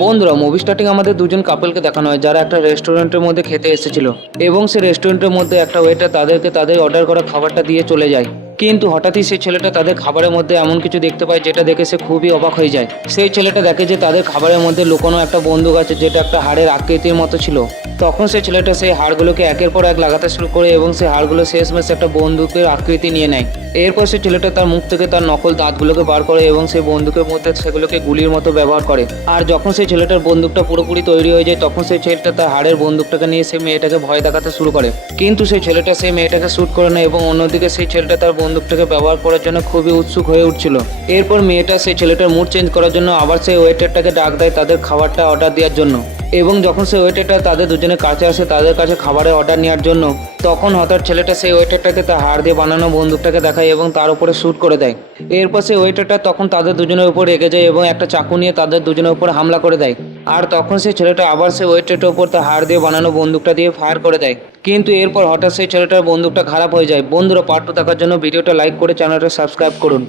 বন্ধুরা, movie starting আমাদের দুজন কাপলকে দেখানো হয় যারা একটা রেস্টুরেন্টের মধ্যে খেতে এসেছিল এবং সেই রেস্টুরেন্টের মধ্যে একটা ওয়েটার তাদেরকে তাদের অর্ডার করা খাবারটা দিয়ে চলে যায়। কিন্তু হঠাৎই সেই ছেলেটা তাদের খাবারের মধ্যে এমন কিছু দেখতে পায় যেটা দেখে সে খুবই অবাক হয়ে যায়। সেই ছেলেটা দেখে যে তাদের খাবারের মধ্যে লুকোনো একটা বন্দুক আছে যেটা একটা হাড়ের আকৃতির মতো ছিল। তখন সেই ছেলেটা সেই হাড়গুলোকে একের পর এক লাগাতে শুরু করে এবং সেই হাড়গুলো শেষমেশ একটা বন্দুকের আকৃতি নিয়ে নেয়। এরপর সেই ছেলেটা তার মুখ থেকে তার নকল দাঁতগুলোকে বার করে এবং সেই বন্দুকের মধ্যে সেগুলোকে গুলির মতো ব্যবহার করে। আর যখন সেই ছেলেটার বন্দুকটা পুরোপুরি তৈরি হয়ে যায় তখন সেই ছেলেটা তার হাড়ের বন্দুকটাকে নিয়ে সেই মেয়েটাকে ভয় দেখাতে শুরু করে। কিন্তু সেই ছেলেটা সেই মেয়েটাকে শ্যুট করে না এবং অন্যদিকে সেই ছেলেটা তার বন্দুকটাকে ব্যবহার করার জন্য খুবই উৎসুক হয়ে উঠছিল। এরপর মেয়েটা সেই ছেলেটার মুড চেঞ্জ করার জন্য আবার সেই ওয়েটারটাকে ডাক দেয় তাদের খাবারটা অর্ডার দেওয়ার জন্য। এবং যখন সেই ওয়েটারটা তাদের দুজনের কাছে আসে তাদের কাছে খাবারের অর্ডার নেওয়ার জন্য, তখন হঠাৎ ছেলেটা সেই ওয়েটারটাকে তার হাড় দিয়ে বানানো বন্দুকটাকে দেখায় এবং তার উপরে শ্যুট করে দেয়। এরপর সেই ওয়েটারটা তখন তাদের দুজনের উপর রেগে যায় এবং একটা চাকু নিয়ে তাদের দুজনের উপর হামলা করে দেয়। আর তখন সেই ছেলেটা আবার সেই ওয়েটারটার উপর তার হাড় দিয়ে বানানো বন্দুকটা দিয়ে ফায়ার করে দেয়। কিন্তু এরপর হঠাৎ সেই ছেলেটার বন্দুকটা খারাপ হয়ে যায়। বন্ধুরা, পার্ট 2 দেখার জন্য ভিডিওটা লাইক করে চ্যানেলটা সাবস্ক্রাইব করুন।